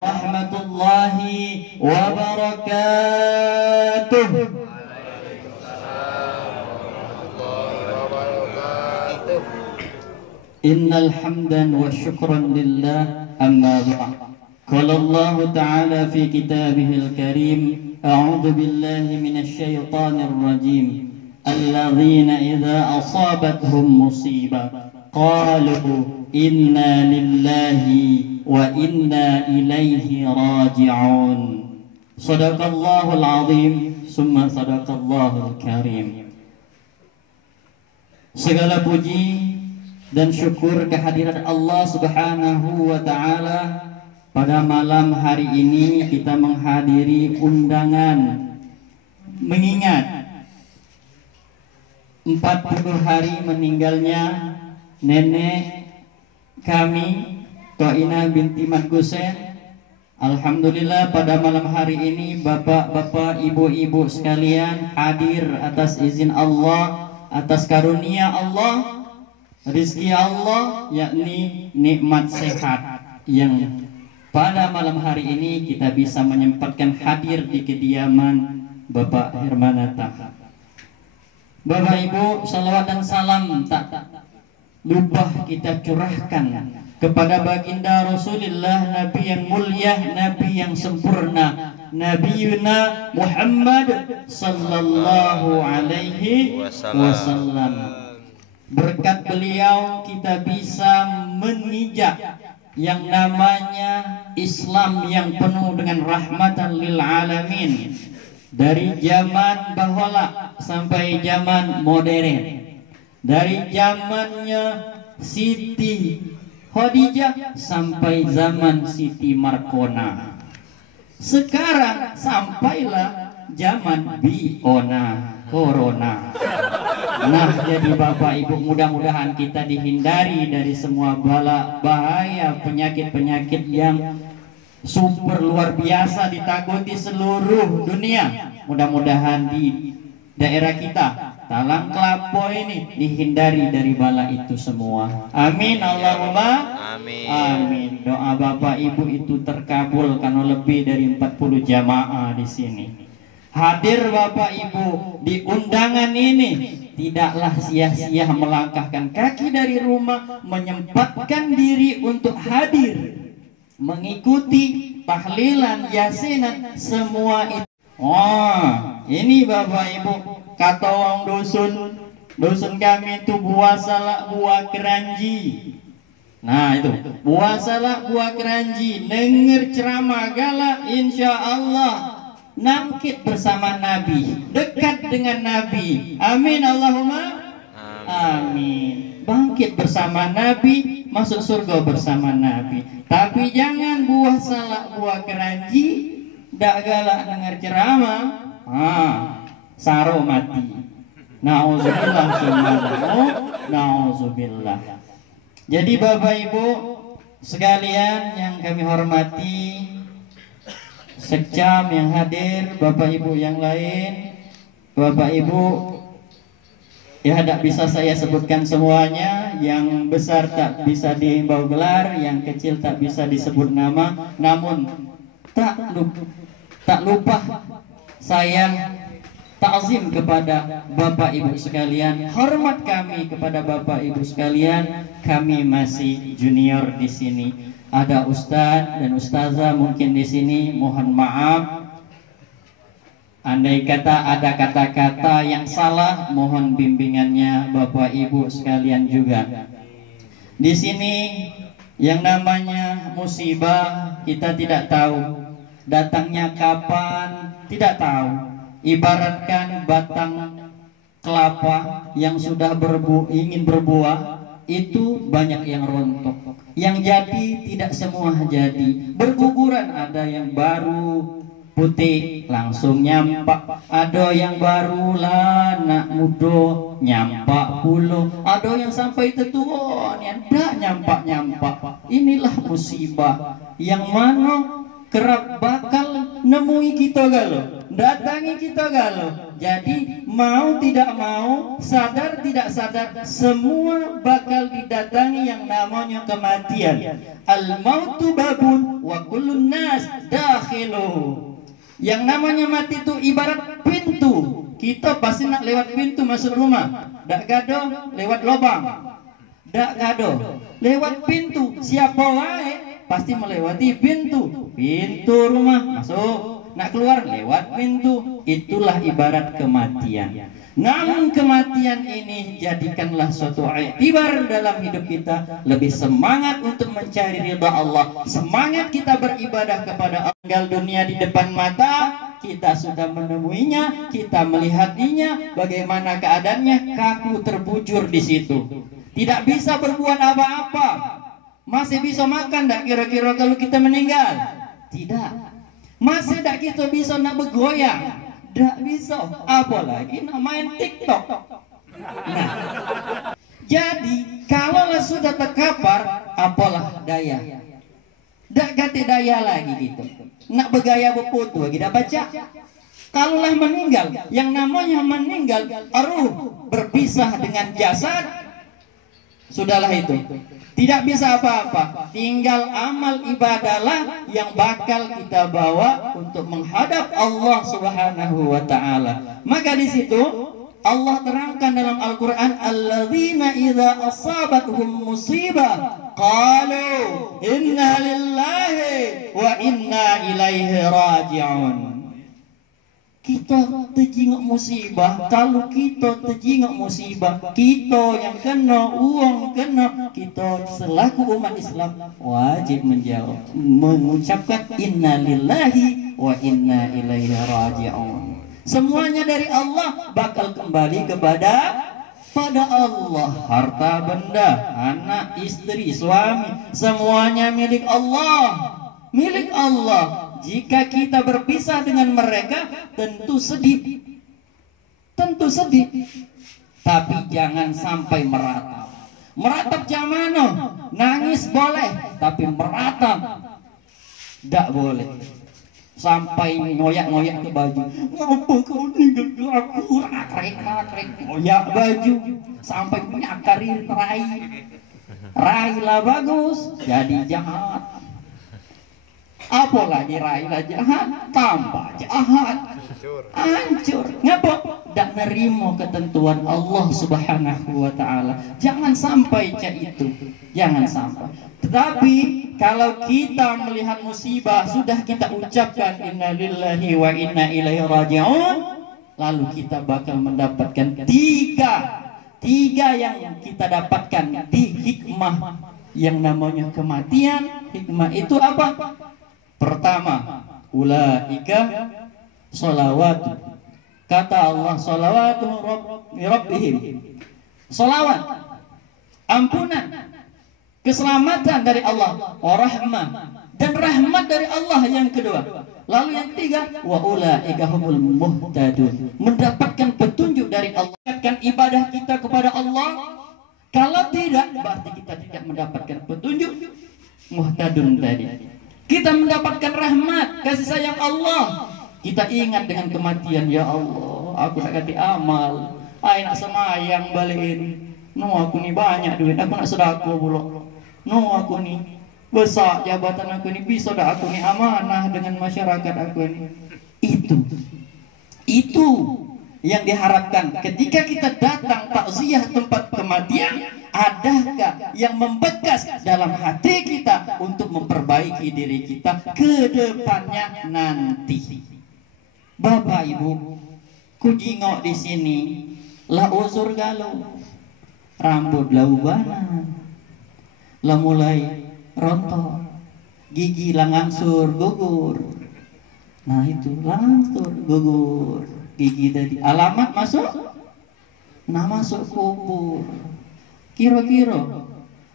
Warahmatullahi wabarakatuh. Innal hamdan wa syukran lillah, amma ba'd. Qala Allah Ta'ala fi kitabihil karim, a'udzu billahi minasy syaithanir rajim. Alladzina idza asabathum musibah qalu inna lillahi wa inna ilaihi raji'un. Sadaqallahul azim, summa sadaqallahul karim. Segala puji dan syukur kehadiran Allah Subhanahu wa ta'ala. Pada malam hari ini kita menghadiri undangan mengingat 40 hari meninggalnya nenek kami Toina binti Madgusen. Alhamdulillah pada malam hari ini bapak-bapak, ibu-ibu sekalian hadir atas izin Allah, atas karunia Allah, rizki Allah, yakni nikmat sehat yang pada malam hari ini kita bisa menyempatkan hadir di kediaman Bapak Hermanata. Bapak Ibu, salawat dan salam tak lupa kita curahkan kepada baginda Rasulullah, Nabi yang mulia, Nabi yang sempurna, Nabiuna Muhammad sallallahu alaihi wasallam. Berkat beliau kita bisa menginjak yang namanya Islam yang penuh dengan rahmatan lil alamin, dari zaman bahwala sampai zaman modern, dari zamannya Siti Khadijah sampai zaman Siti Markona. Sekarang sampailah zaman Biona Corona. Nah, jadi Bapak Ibu, mudah-mudahan kita dihindari dari semua bala bahaya penyakit-penyakit yang super luar biasa ditakuti seluruh dunia. Mudah-mudahan di daerah kita Talang Kelapo ini dihindari dari bala itu semua. Amin Allahumma amin. Amin. Doa Bapak Ibu itu terkabul karena lebih dari 40 jamaah di sini. Hadir Bapak Ibu di undangan ini, tidaklah sia-sia melangkahkan kaki dari rumah, menyempatkan diri untuk hadir mengikuti tahlilan, yasinan, semua itu. Oh, ini Bapak Ibu, kata orang dusun kami itu buasalah buah keranji. Nah itu, buasalah buah keranji, denger ceramah galak, insya Allah nangkit bersama Nabi, dekat dengan Nabi. Amin Allahumma amin. Bangkit bersama Nabi, masuk surga bersama Nabi. Tapi jangan buah salak buah keranji, dak galak dengar ceramah, saro mati. Nauzubillah nauzubillah. Jadi Bapak Ibu sekalian yang kami hormati, sekcam yang hadir, Bapak Ibu yang lain, Bapak Ibu ya tidak bisa saya sebutkan semuanya. Yang besar tak bisa dihimbau gelar, yang kecil tak bisa disebut nama. Namun tak lupa saya takzim kepada Bapak Ibu sekalian, hormat kami kepada Bapak Ibu sekalian. Kami masih junior di sini. Ada ustadz dan ustazah mungkin di sini, mohon maaf andai kata ada kata-kata yang salah, mohon bimbingannya Bapak Ibu sekalian juga. Di sini yang namanya musibah kita tidak tahu datangnya kapan, tidak tahu. Ibaratkan batang kelapa yang sudah ingin berbuah, itu banyak yang rontok, yang jadi tidak semua jadi, berguguran. Ada yang baru putih langsung nyampak, ada yang baru lah nak mudo nyampak puluh, ada yang sampai tetua yang tak nyampak. Inilah musibah yang mana kerap bakal nemui kita galau, datangi kita galau, Jadi mau tidak mau, sadar tidak sadar, semua bakal didatangi yang namanya kematian. Al-mautu babun wa kullun nas dakhilu. Yang namanya mati itu ibarat pintu. Kita pasti nak lewat pintu masuk rumah. Dak gado lewat lubang. Dak gado lewat pintu. Siapa wae pasti melewati pintu. Pintu rumah masuk. Nak keluar lewat pintu. Itulah ibarat kematian. Namun kematian ini jadikanlah suatu iktibar dalam hidup kita. Lebih semangat untuk mencari ridha Allah. Semangat kita beribadah kepada Allah. Tinggal dunia di depan mata, kita sudah menemuinya, kita melihatnya, bagaimana keadaannya, kaku terbujur di situ. Tidak bisa berbuat apa-apa. Masih bisa makan tak kira-kira kalau kita meninggal? Tidak. Masih tak kita bisa nak bergoyang? Tidak bisa. Apalagi nak main TikTok. Nah, jadi kalau sudah terkapar, apalah daya? Tak ganti daya lagi gitu. Nak bergaya berfoto lagi dah baca. Kalaulah meninggal, yang namanya meninggal, ruh berpisah dengan jasad, sudahlah itu. Tidak bisa apa-apa. Tinggal amal ibadahlah yang bakal kita bawa untuk menghadap Allah Subhanahu wa taala. Maka di situ Allah terangkan dalam Al-Quran, alladzina idza asabatuhum musibah qalu inna lillahi wa inna ilaihi raji'un. Kita terjinguk musibah. Kalau kita terjinguk musibah, kita yang kena, uang kena, kita selaku umat Islam wajib menjawab, mengucapkan inna lillahi wa inna ilaihi raji'un. Semuanya dari Allah, bakal kembali kepada Allah. Harta benda, anak, istri, suami, semuanya milik Allah. Milik Allah. Jika kita berpisah dengan mereka, tentu sedih. Tentu sedih. Tapi jangan sampai meratap. Meratap jamano, nangis boleh, tapi meratap tidak boleh. Sampai ngoyak-ngoyak ke baju. Ngapa kau ninggal aku? Akrek-akrek ngoyak baju sampai punya karir rai lah bagus, jadi jahat. Apalagi rai lah jahat, tambah jahat, hancur. Ngapa? Tak nerima ketentuan Allah Subhanahu wa taala. Jangan sampai cak itu. Jangan sampai. Tetapi kalau kita melihat musibah, sudah kita ucapkan inna lillahi wa inna ilaihi raji'un, lalu kita bakal mendapatkan tiga yang kita dapatkan di hikmah yang namanya kematian. Hikmah itu apa? Pertama, ulaika sholawatu. Kata Allah, sholawatu rabbihim. Sholawat, ampunan, keselamatan dari Allah, rahmah, dan rahmat dari Allah yang kedua. Lalu yang ketiga, wa ulaika humul muhtadun. Mendapatkan petunjuk dari Allah. Mendapatkan ibadah kita kepada Allah. Kalau tidak, berarti kita tidak mendapatkan petunjuk muhtadun tadi. Kita mendapatkan rahmat, kasih sayang Allah. Kita ingat dengan kematian, ya Allah, aku nak ganti amal, aku nak semayang balikin. No, aku ni banyak duit, aku nak sedekah pula. No, aku ni besar jabatan, aku ni bisa dah, aku ni amanah dengan masyarakat aku ni. Itu yang diharapkan ketika kita datang takziah tempat kematian. Adakah yang membekas dalam hati kita untuk memperbaiki diri kita ke depannya nanti? Bapak Ibu, ku jingok di sini lah uzur galau, rambut lah ubanan, lah mulai rontok, gigi lah ngangsur gugur. Nah itu langsur gugur gigi tadi. Alamat masuk, nah masuk kubur. Kira-kira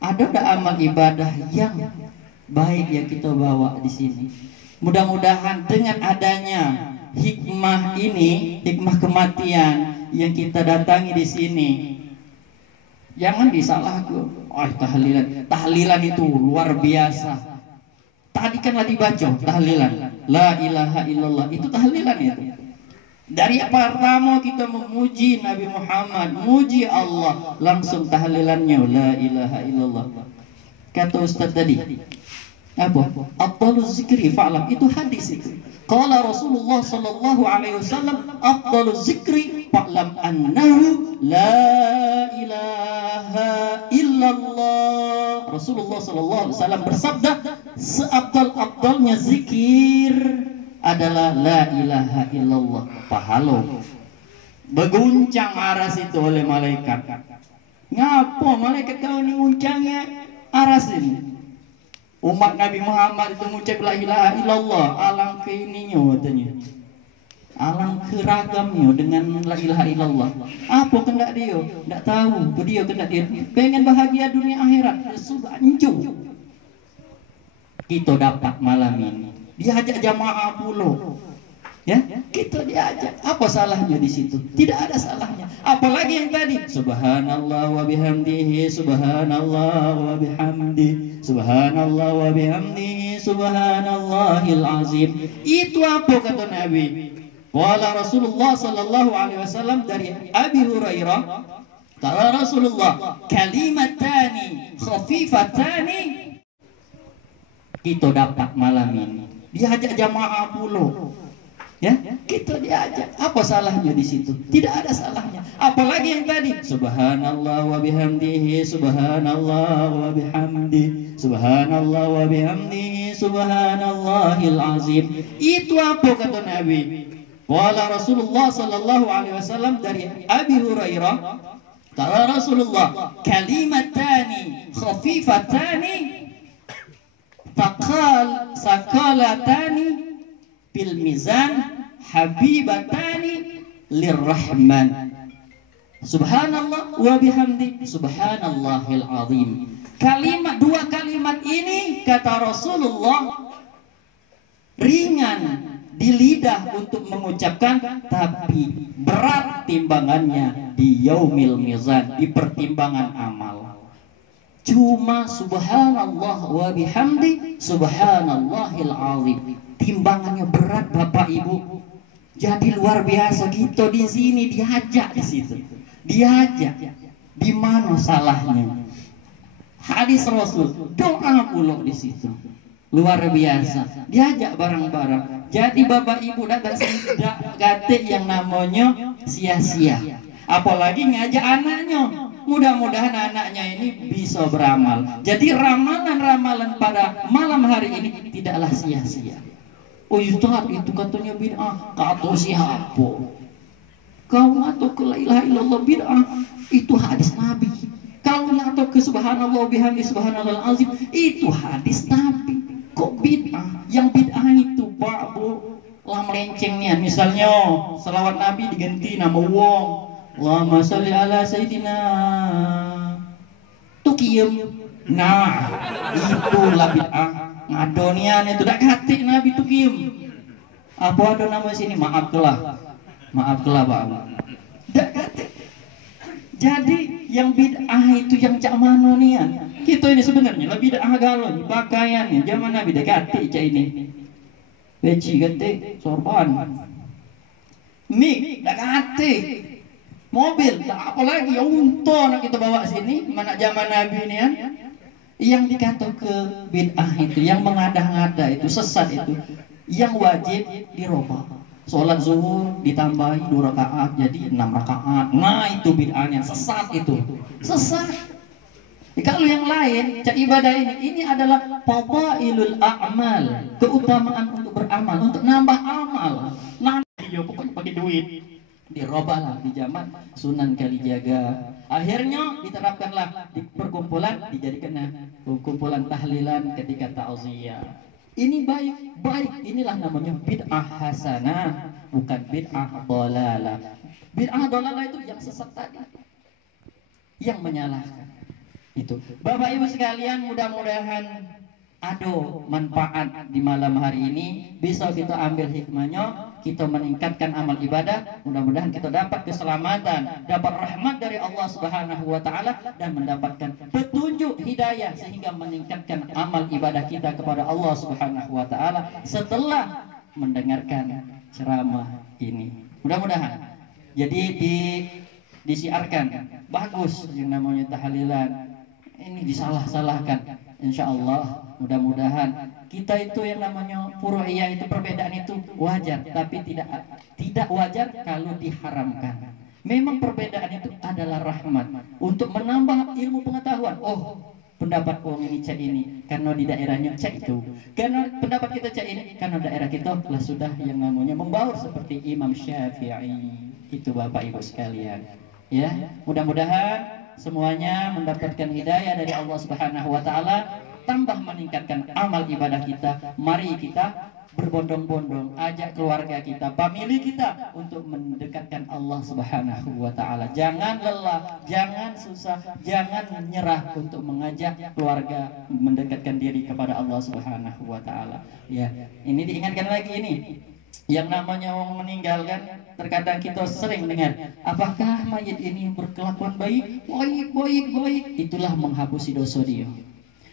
ada tak amal ibadah yang baik yang kita bawa di sini? Mudah-mudahan dengan adanya hikmah ini, hikmah kematian yang kita datangi di sini, jangan disalahkan. Oh, tahlilan itu luar biasa. Tadi kan lagi baca tahlilan, la ilaha illallah, itu tahlilan itu. Dari pertama kita memuji Nabi Muhammad, muji Allah, langsung tahlilannya la ilaha illallah. Kata Ustaz tadi, apa? Afdaluz zikri fa'lam, itu hadis itu. Qala Rasulullah sallallahu alaihi wasallam, afdaluz zikri fa'lam annahu la ilaha illallah. Rasulullah sallallahu alaihi wasallam bersabda, seabdal-abdalnya zikir adalah la ilaha illallah. Pahalo beguncang aras itu oleh malaikat. Ngapa malaikat kau ini nguncangnya aras ini? Umat Nabi Muhammad itu mengucap la ilaha illallah, alang ke ininya katanya, alang ke ragamnya dengan la ilaha illallah. Apa kendak dia? Tidak tahu. Dia kendak dia pengen bahagia dunia akhirat. Sudah anjung. Kita dapat malam ini. Diajak jamaah puluh, ya kita diajak. Apa salahnya di situ? Tidak ada salahnya. Apalagi yang tadi, subhanallah wa bihamdihi, subhanallah wa bihamdi, subhanallah wa bihamdihi, subhanallahil azim. Itu apa kata Nabi? Wala Rasulullah sallallahu alaihi wasallam dari Abi Hurairah, kata Rasulullah, kalimatani khafifatani. Kita dapat malam ini. Diajak jamaah puluh, ya kita diajak. Apa salahnya di situ? Tidak ada salahnya. Apalagi yang tadi, subhanallah wa bihamdihi, subhanallah wa bihamdi, subhanallah wa bihamdihi, subhanallahil azim. Itu apa kata Nabi? Wala Rasulullah sallallahu alaihi wasallam dari Abi Hurairah, kata Rasulullah, kalimatani khafifatani Fakal sakalatani bil mizan habibatani lirrahman. Subhanallah wa bihamdi, subhanallahil azim. Dua kalimat ini kata Rasulullah ringan di lidah untuk mengucapkan, tapi berat timbangannya di yaumil mizan, di pertimbangan amal. Cuma subhanallah wa bihamdi, subhanallahil azim. Timbangannya berat Bapak Ibu. Jadi luar biasa kita di sini diajak di situ. Diajak. Di mana salahnya? Hadis Rasul, doa pula di situ. Luar biasa. Diajak bareng-bareng. Jadi Bapak Ibu datang sini tidak kata yang namanya sia-sia. Apalagi ngajak anaknya. Mudah-mudahan anaknya ini bisa beramal. Jadi ramalan-ramalan pada malam hari ini tidaklah sia-sia. Oh Ustaz, itu katanya bid'ah. Kata siapa? Kau atau ke la ilaha illallah bid'ah? Itu hadis Nabi. Kau atau ke subhanallah bihamdi subhanallahil azim, itu hadis Nabi. Kok bid'ah? Yang bid'ah itu Pak Bu lah melenceng nih. Misalnya selawat Nabi diganti nama wong. Allahumma sholli ala sayyidina tukiem. Nah, itulah bid'ah. Ngadonian itu dak kate Nabi tukiem. Apa ada nama sini? Maaflah. Maaflah Pak. Dak kate. Jadi yang bid'ah itu yang cak mano nian. Kita ini sebenarnya lebih bid'ah galon pakaiannya zaman Nabi dak kate cak ini. Beci kate sorban. Mik dak kate. Mobil, tak apa lagi, unta nak kita bawa sini, mana zaman Nabi ini kan? Yang dikata ke bid'ah itu, yang mengada-ngada itu, sesat itu, yang wajib dirubah. Sholat zuhur ditambahi 2 rakaat jadi 6 rakaat. Nah itu bid'ahnya, sesat itu, sesat. Kalau yang lain, cak ibadah ini adalah fadailul a'mal, keutamaan untuk beramal, untuk nambah amal. Nah, pokoknya pakai duit. Dirobahlah di zaman Sunan Kalijaga. Akhirnya diterapkanlah di perkumpulan, dijadikan kumpulan tahlilan ketika ta'ziyah. Ini baik. Inilah namanya bid'ah hasanah, bukan bid'ah dhalalah. Bid'ah dhalalah itu yang sesat tadi, yang menyalahkan. Itu Bapak Ibu sekalian, mudah-mudahan ada manfaat di malam hari ini, bisa kita ambil hikmahnya, kita meningkatkan amal ibadah. Mudah-mudahan kita dapat keselamatan, dapat rahmat dari Allah Subhanahu wa taala, dan mendapatkan petunjuk hidayah sehingga meningkatkan amal ibadah kita kepada Allah Subhanahu wa taala setelah mendengarkan ceramah ini. Mudah-mudahan. Jadi disiarkan bagus yang namanya tahlilan. Ini disalah-salahkan. Insya Allah mudah-mudahan kita itu yang namanya furu'iyah itu perbedaan itu wajar, tapi tidak wajar kalau diharamkan. Memang perbedaan itu adalah rahmat untuk menambah ilmu pengetahuan. Oh, pendapat orang ini cak ini karena di daerahnya cak itu, karena pendapat kita cak ini karena daerah kita lah sudah yang namanya membaur seperti Imam Syafi'i. Itu Bapak Ibu sekalian. Ya, mudah-mudahan semuanya mendapatkan hidayah dari Allah Subhanahu wa taala, tambah meningkatkan amal ibadah kita. Mari kita berbondong-bondong ajak keluarga kita, famili kita untuk mendekatkan Allah Subhanahu wa taala. Jangan lelah, jangan susah, jangan menyerah untuk mengajak keluarga mendekatkan diri kepada Allah Subhanahu wa taala. Ya, ini diingatkan lagi ini. Yang namanya orang meninggalkan, terkadang kita sering dengar, apakah mayit ini berkelakuan baik? Baik. Itulah menghapusi dosa dia.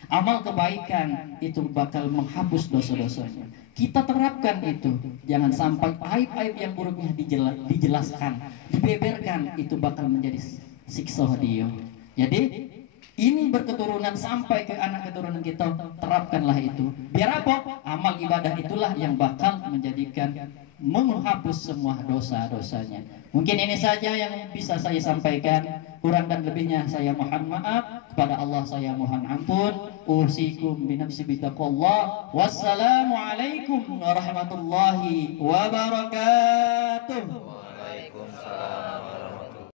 Amal kebaikan itu bakal menghapus dosa-dosanya. Kita terapkan itu. Jangan sampai aib-aib yang buruknya dijelaskan, dibeberkan, itu bakal menjadi siksa dia. Jadi ini berketurunan sampai ke anak keturunan kita, terapkanlah itu. Biar apa? Amal ibadah itulah yang bakal menjadikan menghapus semua dosa-dosanya. Mungkin ini saja yang bisa saya sampaikan. Kurang dan lebihnya saya mohon maaf. Kepada Allah saya mohon ampun. Usikum binafsi bitaqullah. Wassalamualaikum warahmatullahi wabarakatuh.